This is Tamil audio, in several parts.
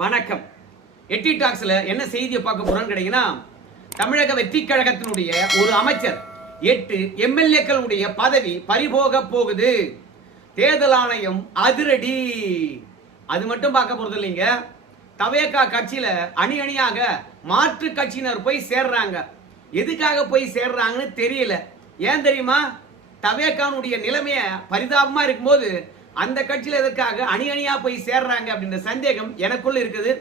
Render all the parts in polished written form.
வணக்கம். எட்டி டாக்ஸ்ல என்ன செய்தியை பார்க்க போறோம்னு கேட்டீங்கன்னா, தமிழக வெற்றி கழகத்தினுடைய ஒரு அமைச்சர் 8 எம்எல்ஏக்களுடைய பதவி பறிபோக போகுது. தேர்தல் ஆணையம் அதிரடி. அது மட்டும் பார்க்க போறது இல்லைங்க. தவேகா கட்சியில அணி அணியாக மாற்று கட்சியினர் போய் சேர்றாங்க. எதுக்காக போய் சேர்றாங்கன்னு தெரியல. ஏன் தெரியுமா? தவேகானுடைய நிலைமைய பரிதாபமா இருக்கும்போது அந்த கட்சியில எதற்காக அணி அணியா போய் சேர்றாங்க அப்படின்ற சந்தேகம் எனக்குள்ள இருக்குது.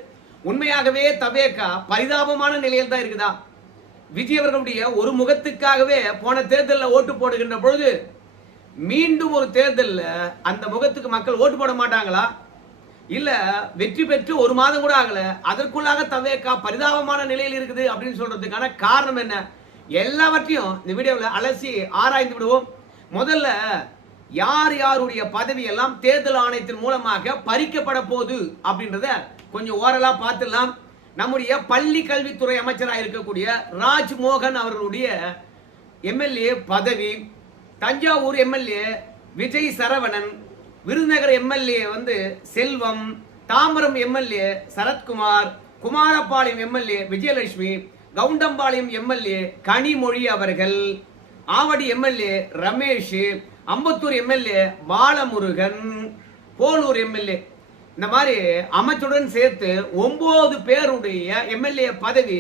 உண்மையாகவே தவேகா பரிதாபமான நிலையில் தான் இருக்குதா? விஜய் அவர்களுடைய ஒரு முகத்துக்காகவே போன தேர்தலில் ஓட்டு போடுகின்ற பொழுது மீண்டும் ஒரு தேர்தலில் அந்த முகத்துக்கு மக்கள் ஓட்டு போட மாட்டாங்களா? இல்ல வெற்றி பெற்று ஒரு மாதம் கூட ஆகல, அதற்குள்ளாக தவேகா பரிதாபமான நிலையில் இருக்குது அப்படின்னு சொல்றதுக்கான காரணம் என்ன? எல்லாவற்றையும் இந்த வீடியோவில் அலசி ஆராய்ந்து விடுவோம். முதல்ல யார் யாருடைய பதவி எல்லாம் தேர்தல் ஆணையத்தின் மூலமாக பறிக்கப்பட போகுது அப்படின்றத கொஞ்சம் ஓரலா பார்த்துடலாம். நம்முடைய பள்ளி கல்வித்துறை அமைச்சராக இருக்கக்கூடிய ராஜ்மோகன் அவர்களுடைய எம்எல்ஏ பதவி, Thanjavur MLA Vijay Saravanan, Virudhunagar MLA Selvam, Tambaram MLA Sarathkumar, Kumarapalayam MLA Vijayalakshmi, Goundampalayam MLA Kanimozhi அவர்கள், Avadi MLA Ramesh, Ambattur MLA Balamurugan, Polur MLA, இந்த மாதிரி அமைச்சருடன் சேர்த்து 9 பேருடைய எம்எல்ஏ பதவி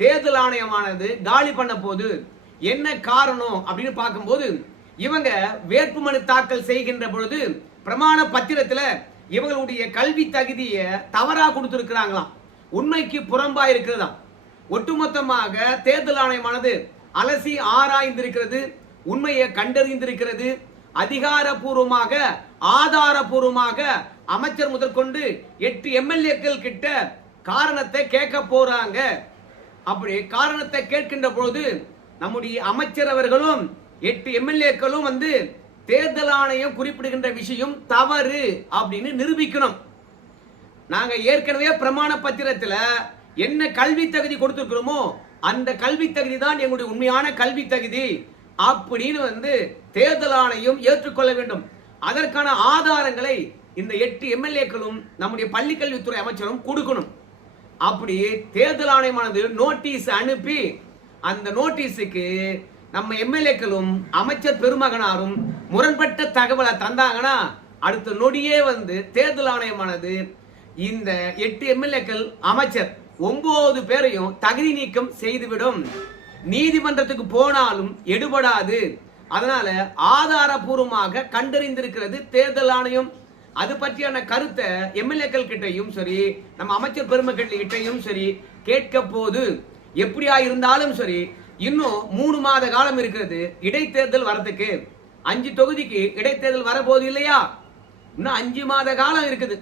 தேர்தல் ஆணையமானது காலி பண்ண போது. என்ன காரணம் அப்படின்னு பார்க்கும்போது, இவங்க வேட்புமனு தாக்கல் செய்கின்ற பொழுது பிரமாண பத்திரத்துல இவங்களுடைய கல்வி தகுதியை தவறா கொடுத்திருக்கிறாங்களாம். உண்மைக்கு புறம்பா இருக்கிறதா. ஒட்டுமொத்தமாக தேர்தல் ஆணையமானது அலசி ஆராய்ந்திருக்கிறது, உண்மையை கண்டறிந்திருக்கிறது. அதிகாரப்பூர்வமாக ஆதாரப்பூர்வமாக அமைச்சர் முதற்கொண்டு 8 எம்எல்ஏக்கள் கிட்ட காரணத்தை கேட்க போறாங்க. அப்படி காரணத்தை கேட்கின்ற பொழுது நம்முடைய அமைச்சர் அவர்களும் 8 எம்எல்ஏக்களும் தேர்தல் ஆணையம் குறிப்பிடுகின்ற விஷயம் தவறு அப்படின்னு நிரூபிக்கணும். நாங்க ஏற்கனவே பிரமாண பத்திரத்துல என்ன கல்வி தகுதி கொடுத்திருக்கிறோமோ அந்த கல்வி தகுதி தான் எங்களுடைய உண்மையான கல்வி தகுதி அப்படின்னு தேர்தல் ஆணையம் ஏற்றுக்கொள்ள வேண்டும். அதற்கான ஆதாரங்களை இந்த 8 எம்எல்ஏக்களும் நம்முடைய பள்ளி கல்வித்துறை அமைச்சரும் கொடுக்கணும். அப்படி தேர்தல் ஆணையமானது நோட்டீஸ் அனுப்பி அந்த நோட்டீஸுக்கு நம்ம எம்எல்ஏக்களும் அமைச்சர் பெருமகனாரும் முரண்பட்ட தகவலை தந்தாங்கன்னா அடுத்த நொடியே தேர்தல் ஆணையமானது இந்த 8 எம்எல்ஏக்கள் அமைச்சர் 9 பேரையும் தகுதி நீக்கம் செய்துவிடும். நீதிமன்றத்துக்கு போனாலும் எடுபடாது. அதனால ஆதாரபூர்வமாக கண்டறிந்திருக்கிறது தேர்தல் ஆணையம். அது பற்றியான கருத்தை எம்எல்ஏக்கள் கிட்டையும் சரி, நம்ம அமைச்சர் பெருமக்கள் கிட்டையும் சரி கேட்க போது. எப்படியா இருந்தாலும் சரி, இன்னும் 3 மாத காலம் இருக்கிறது இடைத்தேர்தல் வரதுக்கு. 5 தொகுதிக்கு இடைத்தேர்தல் வரப்போது இல்லையா? இன்னும் 5 மாத காலம் இருக்குது.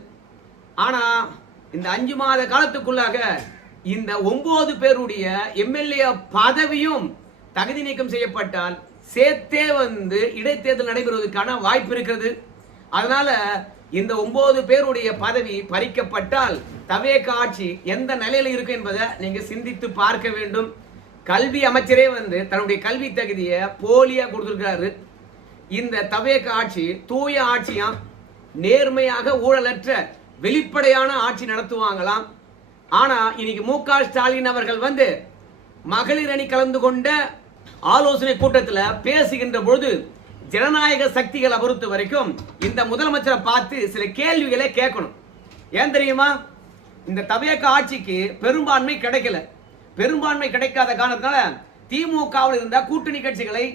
ஆனா இந்த 5 மாத காலத்துக்குள்ளாக இந்த 9 பேருடைய எம்எல்ஏ பதவியும் தகுதி நீக்கம் செய்யப்பட்டால் சேர்த்தே இடைத்தேர்தல் நடைபெறுவதற்கான வாய்ப்பு இருக்கிறது. அதனால இந்த 9 பேருடைய பதவி பறிக்கப்பட்டால் தவேகா ஆட்சி எந்த நிலையில இருக்கு என்பதை நீங்க சிந்தித்து பார்க்க வேண்டும். கல்வி அமைச்சரே தன்னுடைய கல்வி தகுதியை போலியா கொடுத்திருக்கிறாரு. இந்த தவேகா ஆட்சி தூய ஆட்சியா, நேர்மையாக ஊழலற்ற வெளிப்படையான ஆட்சி நடத்துவாங்களாம். ஆனா இன்னைக்கு மு.க. ஸ்டாலின் அவர்கள் மகளிர் அணி கலந்து கொண்ட ஆலோசனை கூட்டத்தில் பேசுகின்ற பொழுது ஜனநாயக சக்திகளை பொறுத்த வரைக்கும் இந்த முதலமைச்சரை பார்த்து சில கேள்விகளை கேட்கணும். ஏன் தெரியுமா? இந்த தவேகா ஆட்சிக்கு பெரும்பான்மை கிடைக்கல. பெரும்பான்மை கிடைக்காத காரணத்தினால திமுகவில் இருந்த கூட்டணி கட்சிகளை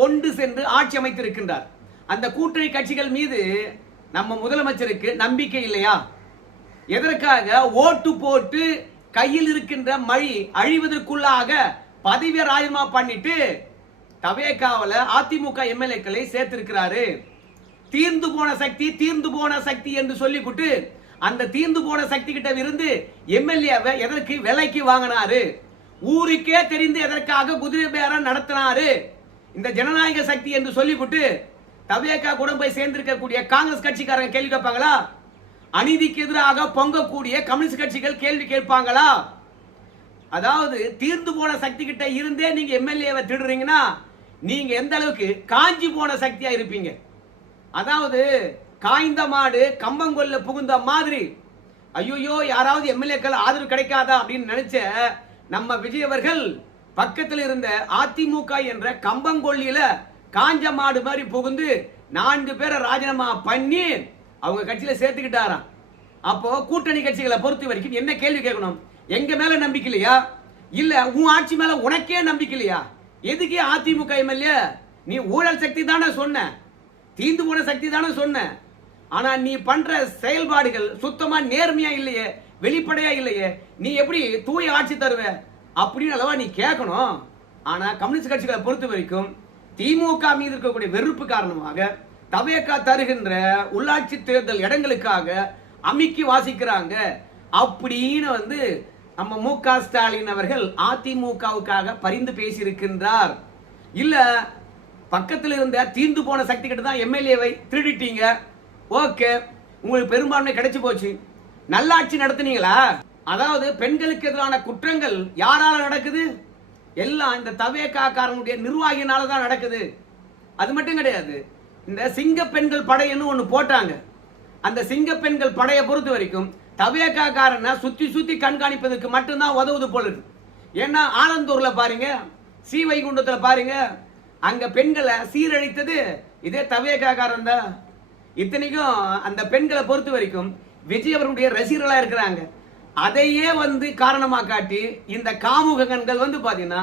கொண்டு சென்று ஆட்சி அமைத்திருக்கின்றார். அந்த கூட்டணி கட்சிகள் மீது நம்ம முதலமைச்சருக்கு நம்பிக்கை இல்லையா? எதற்காக ஓட்டு போட்டு கையில் இருக்கின்ற மழை அழிவதற்குள்ளாக பதவியை ராஜினாமா பண்ணிட்டு தவேகாவில் அதிமுக எம்எல்ஏக்களை சேர்த்திருக்கிறாரு. தீர்ந்து போன சக்தி என்று சொல்லிவிட்டு அந்த தீர்ந்து போன சக்தி கிட்ட இருந்து எம்எல்ஏவை எதற்கு விலைக்கு வாங்கினாரு? ஊருக்கே தெரிந்து எதற்காக குதிரை பேரம் நடத்தினாரு? இந்த ஜனநாயக சக்தி என்று சொல்லிவிட்டு தவேகா கூட போய் சேர்ந்திருக்கக்கூடிய காங்கிரஸ் கட்சிக்காரங்க கேள்வி கேட்பாங்களா? அநீதிக்கு எதிராக பொங்கக்கூடிய கம்யூனிஸ்ட் கட்சிகள் கேள்வி கேட்பாங்களா? அதாவது தீர்ந்து போன சக்தி கிட்ட இருந்தே நீங்க எம்எல்ஏவை திருடுறீங்கன்னா நீங்க எந்த அளவுக்கு காஞ்சி போன சக்தியா இருப்பீங்க? அதாவது காய்ந்த மாடு கம்பங்கொல்ல புகுந்த மாதிரி ஐயோ யாராவது எம்எல்ஏக்கள் ஆதரவு கிடைக்காதா அப்படின்னு நினைச்ச நம்ம விஜய் அவர்கள் பக்கத்தில் இருந்த அதிமுக என்ற கம்பங்கொல்லியில காஞ்ச மாடு மாதிரி புகுந்து 4 பேரை ராஜினாமா பண்ணி அவங்க கட்சியில சேர்த்துக்கிட்டாராம். அப்போ கூட்டணி கட்சிகளை பொறுத்த வரைக்கும் என்ன கேள்வி கேட்கணும்? எங்க மேல நம்பிக்கை இல்லையா? இல்ல உன் ஆட்சி மேல உனக்கே நம்பிக்கை இல்லையா? எதுக்கே அதிமுக எம்எல்ஏ? நீ ஊழல் சக்தி தானே சொன்ன, தீந்து போன சக்தி தானே சொன்ன. ஆனா நீ பண்ற செயல்பாடுகள் சுத்தமா நேர்மையா இல்லையே, வெளிப்படையா இல்லையே, நீ எப்படி தூய ஆட்சி தருவ அப்படின்னு அளவா நீ கேட்கணும். ஆனா கம்யூனிஸ்ட் கட்சிகளை பொறுத்த வரைக்கும் திமுக மீது இருக்கக்கூடிய வெறுப்பு காரணமாக தவேகா தருகின்ற உள்ளாட்சி தேர்தல் இடங்களுக்காக அமிக்கி வாசிக்கிறாங்க அப்படின்னு நம்ம மு.க. ஸ்டாலின் அவர்கள் அதிமுகவுக்காக பரிந்து பேசியிருக்கின்றார். இல்ல பக்கத்தில் இருந்த தீந்து போன சக்தி கிட்ட தான் எம்எல்ஏவை திருடிட்டீங்க, ஓகே, உங்களுக்கு பெரும்பான்மை கிடைச்சு போச்சு, நல்லாட்சி நடத்துனீங்களா? அதாவது பெண்களுக்கு எதிரான குற்றங்கள் யாரால நடக்குது? எல்லாம் இந்த தவேகா காரனுடைய நிர்வாகினால தான் நடக்குது. அது மட்டும் கிடையாது, இந்த சிங்க பெண்கள் படைன்னு ஒண்ணு போட்டாங்க. அந்த சிங்க பெண்கள் படையை பொறுத்த வரைக்கும் தவேகா காரனை சுத்தி சுத்தி கண்காணிப்பதற்கு மட்டும்தான் உதவுது போல இருக்கு. ஏன்னா ஆனந்தூர்ல பாருங்க, ஸ்ரீவைகுண்டத்துல பாருங்க, அங்க பெண்களை சீரழித்தது இதே தவேகா காரன் தான். இத்தனைக்கும் அந்த பெண்களை பொறுத்த வரைக்கும் விஜய் அவர்களுடைய ரசிகர்களா இருக்கிறாங்க. அதையே காரணமா காட்டி இந்த காமுகங்கள் பாத்தீங்கன்னா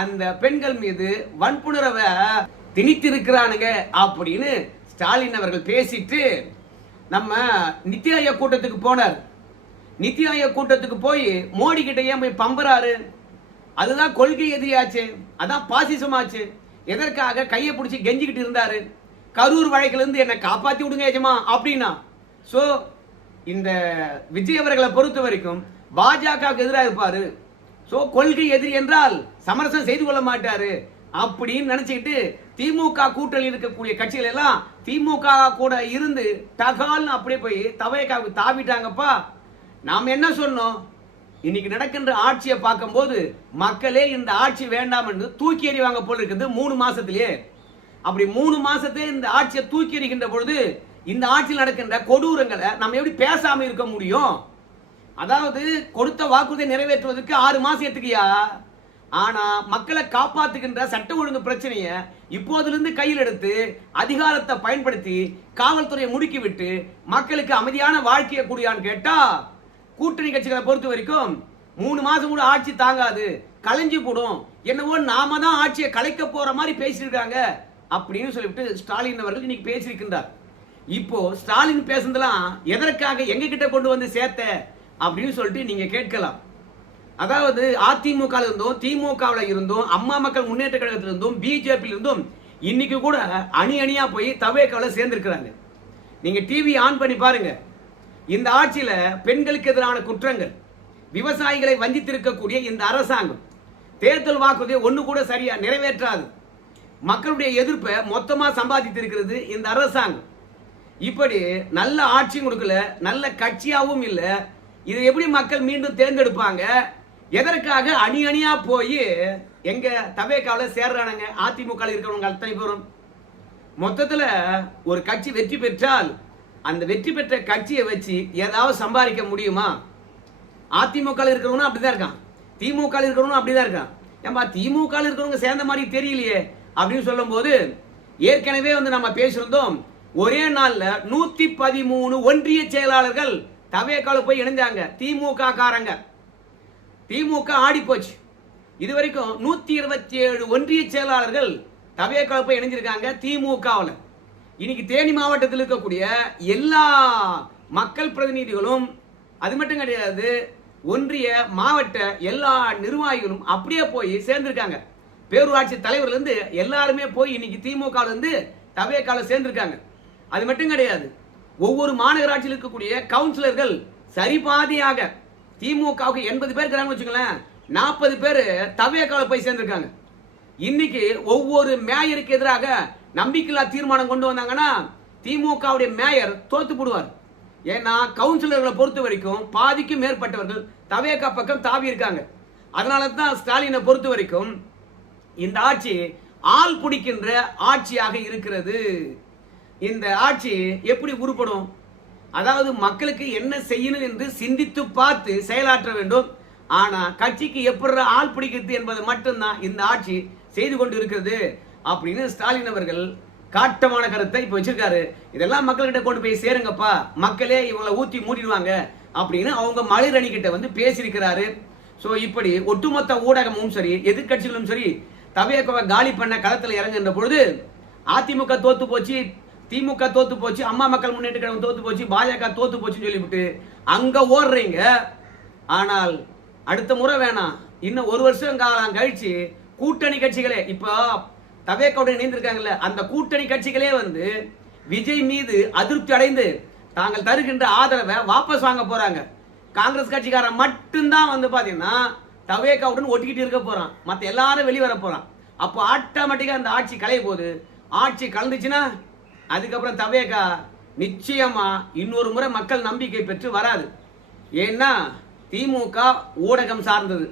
அந்த பெண்கள் மீது வன்புணர்வை திணித்திருக்கிறானுங்க அப்படின்னு ஸ்டாலின் அவர்கள் பேசிட்டு நம்ம நித்தி ஆயோக் கூட்டத்துக்கு போனார். நித்தி ஆயோக் கூட்டத்துக்கு போய் மோடி கிட்ட ஏன் போய் பம்புறாரு? அதுதான் கொள்கை எதிரியாச்சு, அதான் பாசிசமாச்சு. எதற்காக கையை பிடிச்சி கெஞ்சிக்கிட்டு இருந்தாரு? கரூர் வழக்கில இருந்து என்ன காப்பாத்தி விடுங்க எஜமா அப்படின்னா. சோ இந்த விஜய் அவர்களை பொறுத்த வரைக்கும் பாஜகவுக்கு எதிராக இருப்பாரு. சோ கொள்கை எதிரி என்றால் சமரசம் செய்து கொள்ள மாட்டாரு அப்படின்னு நினைச்சுக்கிட்டு திமுக கூட்டணியில் இருக்கக்கூடிய கட்சிகள் எல்லாம் திமுக கூட இருந்து டகால்னு அப்படியே போய் தவேகாவுக்கு தாவிட்டாங்கப்பா. நாம் என்ன சொன்னோம்? இன்னைக்கு நடக்கின்ற ஆட்சியை பார்க்கும்போது மக்களே இந்த ஆட்சி வேண்டாம் என்று தூக்கி எறிவாங்க போல இருக்குது 3 மாசத்திலேயே. அப்படி 3 மாசத்தே இந்த ஆட்சியை தூக்கி எறிகின்ற பொழுது இந்த ஆட்சியில் நடக்கின்ற கொடூரங்களை நம்ம எப்படி பேசாம இருக்க முடியும்? அதாவது கொடுத்த வாக்குறுதியை நிறைவேற்றுவதற்கு 6 மாசம் எடுத்துக்கியா. ஆனா மக்களை காப்பாத்துகின்ற சட்ட ஒழுங்கு பிரச்சனைய இப்போதிலிருந்து கையில் எடுத்து அதிகாரத்தை பயன்படுத்தி காவல்துறையை முடுக்கி விட்டு மக்களுக்கு அமைதியான வாழ்க்கையை கூடியான்னு கேட்டா கூட்டணி கட்சிகளை பொறுத்த வரைக்கும் 3 மாசம் கூட ஆட்சி தாங்காது, கலைஞ்சு போடும், என்னவோ நாம தான் ஆட்சியை கலைக்க போற மாதிரி பேசியிருக்காங்க அப்படின்னு சொல்லிவிட்டு ஸ்டாலின் அவர்கள் இன்னைக்கு பேசியிருக்கின்றார். இப்போ ஸ்டாலின் பேசுனதெல்லாம் எதற்காக எங்க கிட்ட கொண்டு வந்து சேர்த்த அப்படின்னு சொல்லிட்டு நீங்க கேட்கலாம். அதாவது அதிமுக இருந்தும் திமுகவில் இருந்தும் அம்மா மக்கள் முன்னேற்ற கழகத்தில் இருந்தும் பிஜேபி இருந்தும் இன்னைக்கு கூட அணி அணியா போய் தவேகாவில் சேர்ந்திருக்கிறாங்க. நீங்க டிவி ஆன் பண்ணி பாருங்க. இந்த ஆட்சியில பெண்களுக்கு எதிரான குற்றங்கள், விவசாயிகளை வஞ்சித்திருக்கக்கூடிய இந்த அரசாங்கம் தேர்தல் வாக்குறுதியை ஒண்ணு கூட சரியா நிறைவேற்றாது, மக்களுடைய எதிர்ப்பை மொத்தமா சம்பாதித்திருக்கிறது இந்த அரசாங்கம். இப்படி நல்ல ஆட்சியும் கொடுக்கல, நல்ல கட்சியாவும் இல்ல. இதை எப்படி மக்கள் மீண்டும் தேர்ந்தெடுப்பாங்க? எதற்காக அணி அணியா போய் எங்க தவேகாவில் சேர்றானுங்க? அதிமுக இருக்கிறவங்க அத்தனை பேரும் மொத்தத்துல ஒரு கட்சி வெற்றி பெற்றால் அந்த வெற்றி பெற்ற கட்சியை வச்சு ஏதாவது சம்பாதிக்க முடியுமா? அதிமுக இருக்கிறவனும் அப்படிதான் இருக்கான், திமுக இருக்கிறவனும் அப்படிதான் இருக்கான். ஏன்பா திமுக இருக்கிறவங்க சேர்ந்த மாதிரி தெரியலையே அப்படின்னு சொல்லும் போது ஏற்கனவே நம்ம பேசியிருந்தோம். ஒரே நாள்ல 113 ஒன்றிய செயலாளர்கள் தவேகாவில் போய் இணைஞ்சாங்க. திமுக காரங்க, திமுக ஆடி போச்சு. இதுவரைக்கும் 127 ஒன்றிய செயலாளர்கள் தவேகாவில் போய் இணைஞ்சிருக்காங்க திமுகவில். இன்னைக்கு தேனி மாவட்டத்தில் இருக்கக்கூடிய எல்லா மக்கள் பிரதிநிதிகளும், அது மட்டும் கிடையாது, ஒன்றிய மாவட்ட எல்லா நிர்வாகிகளும் அப்படியே போய் சேர்ந்திருக்காங்க. பேரூராட்சி தலைவர்கள் இருந்து எல்லாருமே போய் இன்னைக்கு திமுக இருந்து தவேகாவில் சேர்ந்திருக்காங்க. அது மட்டும் கிடையாது, ஒவ்வொரு மாநகராட்சியில் இருக்கக்கூடிய கவுன்சிலர்கள் சரிபாதியாக திமுகவுக்கு 80 பேர் இருக்கிறாங்க வச்சுங்களேன், 40 பேர் தவேகாவில் போய் சேர்ந்திருக்காங்க. இன்னைக்கு ஒவ்வொரு மேயருக்கு எதிராக நம்பிக்கையில்லா தீர்மானம் கொண்டு வந்தாங்கன்னா திமுகவுடைய மேயர் தோத்து போடுவார். ஏன்னா கவுன்சிலர்களை பொறுத்த வரைக்கும் பாதிக்கும் மேற்பட்டவர்கள் தவேகா பக்கம் தாவி இருக்காங்க. அதனால தான் ஸ்டாலினை பொறுத்த வரைக்கும் இந்த ஆட்சி ஆள் பிடிக்கின்ற ஆட்சியாக இருக்கிறது. இந்த ஆட்சி எப்படி உருப்படும்? அதாவது மக்களுக்கு என்ன செய்யணும் என்று சிந்தித்து பார்த்து செயலாற்ற வேண்டும். ஆனா கட்சிக்கு எப்படி ஆள் பிடிக்கிறது என்பது மட்டும்தான் இந்த ஆட்சி செய்து கொண்டு இருக்கிறது அப்படின்னு ஸ்டாலின் அவர்கள் காட்டமான கருத்தை இப்ப வச்சிருக்காரு. இதெல்லாம் மக்கள்கிட்ட கொண்டு போய் சேருங்கப்பா, மக்களே இவங்களை ஊத்தி மூடிடுவாங்க அப்படின்னு அவங்க மலிரணி கிட்ட வந்து பேசியிருக்கிறாரு. சோ இப்படி ஒட்டுமொத்த ஊடகமும் சரி, எதிர்கட்சிகளும் சரி, தவேகாவை காலி பண்ண களத்தில் இறங்குகின்ற பொழுது அதிமுக தோத்து போச்சு, திமுக தோத்து போச்சு, அம்மா மக்கள் முன்னேற்ற கழகம் தோத்து போச்சு, பாஜக தோத்து போச்சுன்னு சொல்லிவிட்டு அங்க ஓடுறீங்க. ஆனால் அடுத்த முறை வேணாம், இன்னும் ஒரு வருஷம் காலம் கழிச்சு கூட்டணி கட்சிகளே, இப்போ தவேகாவுடன் இணைந்திருக்காங்கல்ல, அந்த கூட்டணி கட்சிகளே வந்து விஜய் மீது அதிருப்தி அடைந்து தாங்கள் தருகின்ற ஆதரவை வாபஸ் வாங்க போறாங்க. காங்கிரஸ் கட்சிக்காரன் மட்டும்தான் வந்து பாத்தீங்கன்னா தவேகாவுடன் ஒட்டிக்கிட்டு இருக்க போறான், மத்த எல்லாரும் வெளிவர போறான். அப்போ ஆட்டோமேட்டிக்கா அந்த ஆட்சி கலைய போது, ஆட்சி கலந்துச்சுன்னா அதுக்கப்புறம் தவேகா நிச்சயமா இன்னொரு முறை மக்கள் நம்பிக்கை பெற்று வராது. ஏன்னா திமுக ஊடகம் சார்ந்தது,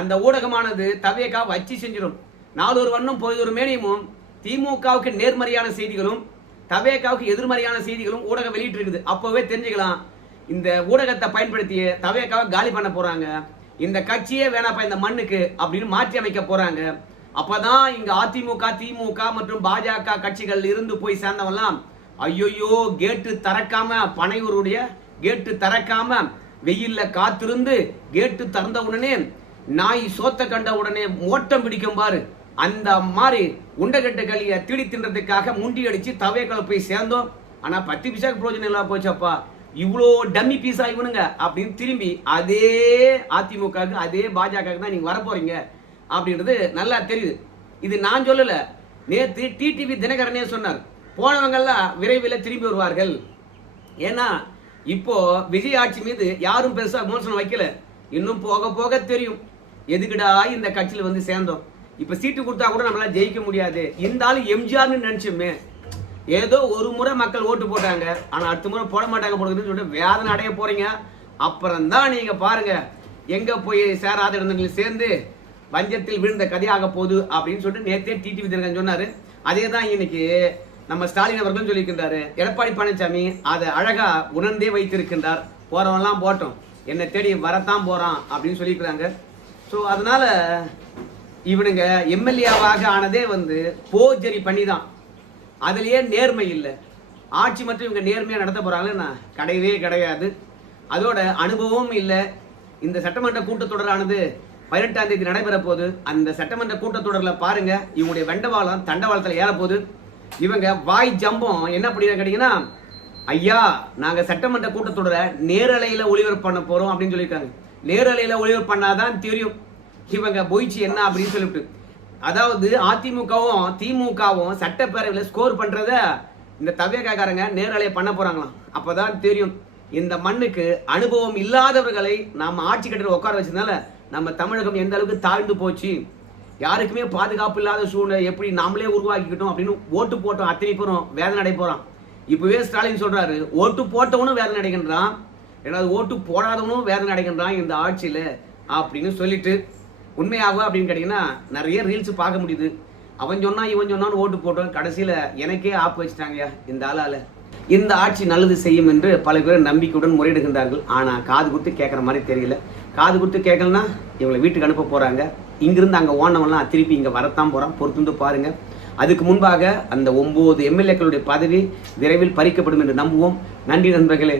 அந்த ஊடகமானது தவேகா வச்சு செஞ்சிடும். நாளொரு வண்ணம் பொழுதொரு மேனியமும் திமுகவுக்கு நேர்மறையான செய்திகளும் தவேகாவுக்கு எதிர்மறையான செய்திகளும் ஊடகம் வெளியிட்டு இருக்குது. அப்பவே தெரிஞ்சுக்கலாம் இந்த ஊடகத்தை பயன்படுத்திய தவேகாவை காலி பண்ண போறாங்க, இந்த கட்சியே வேணாப்பா இந்த மண்ணுக்கு அப்படின்னு மாற்றி அமைக்க போறாங்க. அப்பதான் இங்க அதிமுக, திமுக மற்றும் பாஜக கட்சிகள் இருந்து போய் சேர்ந்தவெல்லாம் ஐயோயோ கேட்டு திறக்காம, பனையூருடைய கேட்டு திறக்காம வெயில்ல காத்திருந்து கேட்டு திறந்த உடனே நாய் சோத்த கண்ட உடனே ஓட்டம் பிடிக்கும் பாரு, அந்த மாதிரி உண்டகட்ட களிய திடி தின்றதுக்காக முண்டி அடிச்சு தவேகால போய் சேர்ந்தோம். ஆனா 10 பைசாக்கு பிரோஜனம் இல்லாம போச்சப்பா, இவ்வளோ டம்மி பீஸா இவனுங்க அப்படின்னு திரும்பி அதே அதிமுக அதே பாஜக தான் நீங்க வரப்போறீங்க அப்படின்றது நல்லா தெரியுது. இது நான் சொல்லல, நேற்று டிடிவி தினகரனே சொன்னார், போனவங்க எல்லாம் விரைவில் திரும்பி வருவார்கள். ஏன்னா இப்போ விஜய் ஆட்சி மீது யாரும் பெருசா விமர்சனம் வைக்கல, இன்னும் போக போக தெரியும் எதுக்குடா இந்த கட்சியில வந்து சேர்ந்தோம், இப்ப சீட்டு கொடுத்தா கூட நம்மளால ஜெயிக்க முடியாது, இந்த ஆளு எம்ஜிஆர்னு நினைச்சுமே, ஏதோ ஒரு முறை மக்கள் ஓட்டு போட்டாங்க ஆனா அடுத்த முறை போட மாட்டாங்க போடுறதுன்னு சொல்லிட்டு வேதனை அடைய போறீங்க. அப்புறம் தான் நீங்க பாருங்க எங்க போய் சேராத இடங்களில் சேர்ந்து வஞ்சத்தில் விழுந்த கதையாக போகுது அப்படின்னு சொல்லிட்டு நேற்றே டிடிவி தினகரன் சொன்னாரு. அதே தான் இன்னைக்கு நம்ம ஸ்டாலின் அவர்களும் சொல்லியிருக்கின்றாரு. எடப்பாடி பழனிசாமி அதை அழகா உணர்ந்தே வைத்திருக்கின்றார். போறவன்லாம் போட்டோம், என்னை தேடி வரத்தான் போறான் அப்படின்னு சொல்லியிருக்கிறாங்க. ஸோ அதனால இவனுங்க எம்எல்ஏவாக ஆனதே வந்து போர்ஜரி பண்ணி தான், அதுலயே நேர்மை இல்லை. ஆட்சி மட்டும் இவங்க நேர்மையா நடத்த போறாங்கன்னா கிடையவே கிடையாது. அதோட அனுபவமும் இல்லை. இந்த சட்டமன்ற கூட்டத்தொடரானது 18ஆம் தேதி நடைபெற போது, அந்த சட்டமன்ற கூட்டத்தொடரில் பாருங்க இவங்களுடைய வெண்டவாளம் தண்டவாளத்தில் ஏற போது. இவங்க வாய் ஜம்பம் என்ன பண்ணிடுறாங்க கேட்டீங்கன்னா, ஐயா நாங்க சட்டமன்ற கூட்டத்தொடரை நேரலையில ஒளிபரப்பு பண்ண போறோம் அப்படின்னு சொல்லியிருக்காங்க. நேரலையில ஒளிபரப்பு பண்ணாதான் தெரியும் இவங்க போயிச்சு என்ன அப்படின்னு சொல்லிட்டு. அதாவது அதிமுகவும் திமுகவும் சட்டப்பேரவையில் ஸ்கோர் பண்றத இந்த தவேகாரங்க நேரலையை பண்ண போறாங்களாம். அப்பதான் தெரியும் இந்த மண்ணுக்கு அனுபவம் இல்லாதவர்களை நாம ஆட்சி கட்டில உட்கார வச்சதுனால நம்ம தமிழகம் எந்த அளவுக்கு தாழ்ந்து போச்சு, யாருக்குமே பாதுகாப்பு இல்லாத சூழ்நிலை எப்படி நாமளே உருவாக்கிக்கிட்டோம் அப்படின்னு ஓட்டு போட்டோம் அத்தனை பேரும் வேதனை அடை போறான். இப்பவே ஸ்டாலின் சொல்றாரு, ஓட்டு போட்டவனும் வேதனை அடைகின்றான், ஏதாவது ஓட்டு போடாதவனும் வேதனை அடைகின்றான் இந்த ஆட்சியில அப்படின்னு சொல்லிட்டு. உண்மையாகும் அப்படின்னு கேட்டீங்கன்னா நிறைய ரீல்ஸ் பார்க்க முடியுது. அவன் சொன்னா இவன் சொன்னான்னு ஓட்டு போட்டோம், கடைசியில எனக்கே ஆப்பு வச்சுட்டாங்க இந்த ஆளால. இந்த ஆட்சி நல்லது செய்யும் என்று பல பேர் நம்பிக்கையுடன் முறையிடுகின்றார்கள். ஆனா காது கொடுத்து கேட்கற மாதிரி தெரியல. காது கொடுத்து கேட்கலன்னா இவங்களை வீட்டுக்கு அனுப்ப போறாங்க. இங்கிருந்து அங்க ஓனவெல்லாம் திருப்பி இங்க வரத்தான் போறான், பொறுத்து பாருங்க. அதுக்கு முன்பாக அந்த 9 எம்எல்ஏக்களுடைய பதவி விரைவில் பறிக்கப்படும் என்று நம்புவோம். நன்றி நண்பர்களே.